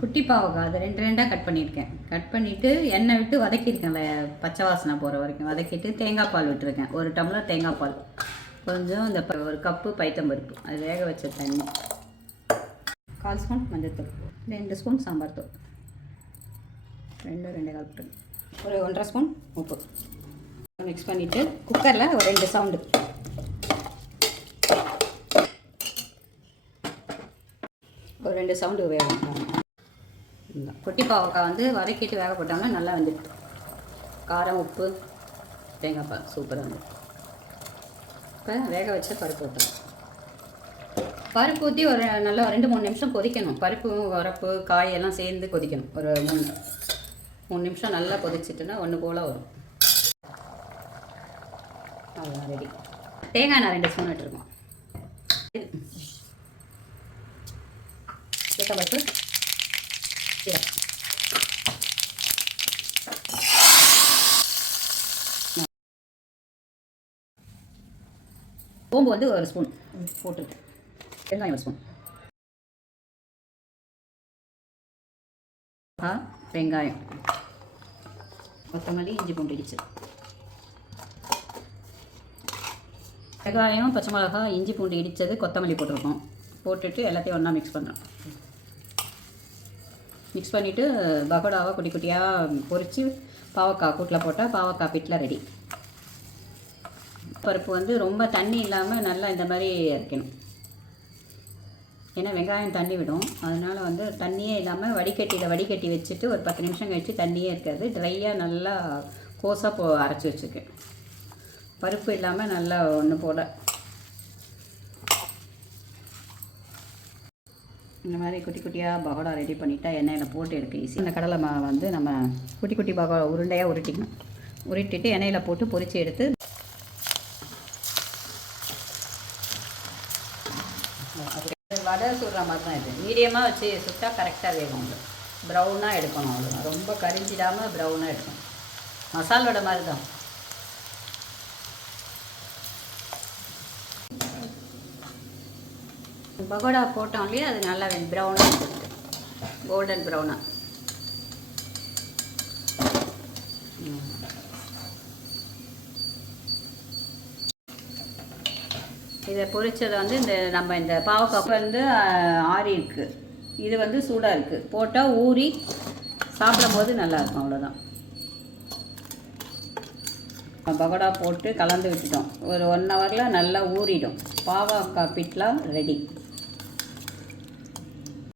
குட்டி பாவக்காய் அதை ரெண்டு ரெண்டாக கட் பண்ணியிருக்கேன். கட் பண்ணிவிட்டு எண்ணெய் விட்டு வதக்கியிருக்கேன். பச்சை வாசனை போகிற வரைக்கும் வதக்கிட்டு தேங்காய் பால் விட்டுருக்கேன். 1 டம்ளர் தேங்காய் பால், கொஞ்சம் இந்த 1 கப்பு பைத்தம்பருப்பு, அது வேக வச்ச தண்ணி, 1/4 ஸ்பூன் மஞ்சள்தூள், 2 ஸ்பூன் சாம்பார் தூள், 2 கால் ஒரு 1.5 ஸ்பூன் உப்பு மிக்ஸ் பண்ணிவிட்டு குக்கரில் ஒரு 2 சவுண்டு, ஒரு 2 சவுண்டு வேகும். குட்டி பாவக்காய் வந்து வதக்கிட்டு வேக போட்டோம்னா நல்லா வந்துடுது. காரம், உப்பு, தேங்காய் பால் சூப்பராக வந்துடும். இப்போ வேக வச்ச பருப்பு ஊற்றணும். பருப்பு ஊற்றி ஒரு நல்லா 2-3 நிமிஷம் கொதிக்கணும். பருப்பு, வரப்பு, காயெல்லாம் சேர்ந்து கொதிக்கணும். ஒரு 3 நிமிஷம் நல்லா கொதிச்சிட்டுன்னா ஒன்று போல் வரும். அவ்வளோதான், ரெடி. தேங்காய் நான் 2 ஸ்பூன் விட்டுருக்கோம். பருப்பு சோம்பு வந்து 1 ஸ்பூன் போட்டுட்டு, வெங்காயம் 1 ஸ்பூன், வெங்காயம், கொத்தமல்லி, இஞ்சி பூண்டு இடிச்சு, வெங்காயம், பச்சை மிளகா, இஞ்சி பூண்டு இடித்தது, கொத்தமல்லி போட்டிருக்கோம். போட்டுட்டு எல்லாத்தையும் ஒன்றா மிக்ஸ் பண்ணுறோம். மிக்ஸ் பண்ணிவிட்டு பகோடாவை குட்டி குட்டியாக பொரித்து பாவக்காய் கூட்டில் போட்டால் பாவக்காய் பிட்டில் ரெடி. பருப்பு வந்து ரொம்ப தண்ணி இல்லாமல் நல்லா இந்த மாதிரி அரைக்கணும். ஏன்னா வெங்காயம் தண்ணி விடும். அதனால் வந்து தண்ணியே இல்லாமல் வடிகட்டி வச்சுட்டு ஒரு 10 நிமிஷம் கழித்து தண்ணியே இருக்காது, ட்ரையாக நல்லா கோஸாக அரைச்சி வச்சுருக்கேன். பருப்பு இல்லாமல் நல்லா ஒன்று போல் இந்த மாதிரி குட்டி குட்டியாக பகோடா ரெடி பண்ணிட்டா எண்ணெயில் போட்டு எடுக்க ஈஸி. இந்த கடலை மாவை வந்து நம்ம குட்டி குட்டி பகோடா உருண்டையாக உருட்டிக்கணும். உருட்டிட்டு எண்ணெயில் போட்டு பொரித்து எடுத்து வடை சுடுற மாதிரி தான். இது மீடியமாக வச்சு சுட்டால் கரெக்டாக வேகும். அது ப்ரௌனாக எடுக்கணும். அவ்வளோதான், ரொம்ப கரிஞ்சிடாமல் ப்ரௌனாக எடுக்கணும். மசால் வடை மாதிரி தான். பகோடா போட்டோம்லேயே அது நல்லா ப்ரௌனாக இருக்குது, கோல்டன் ப்ரௌனாக. இதை பொரிச்சதை வந்து இந்த பாவக்காய் வந்து ஆறி இருக்குது, இது வந்து சூடாக இருக்குது. போட்டால் ஊறி சாப்பிடும் போது நல்லாயிருக்கும். அவ்வளோதான். பகோடா போட்டு கலந்து விட்டுட்டோம். ஒரு 1 ஹவரில் நல்லா ஊறிடும். பாவக்காய் பிட்லாம் ரெடி.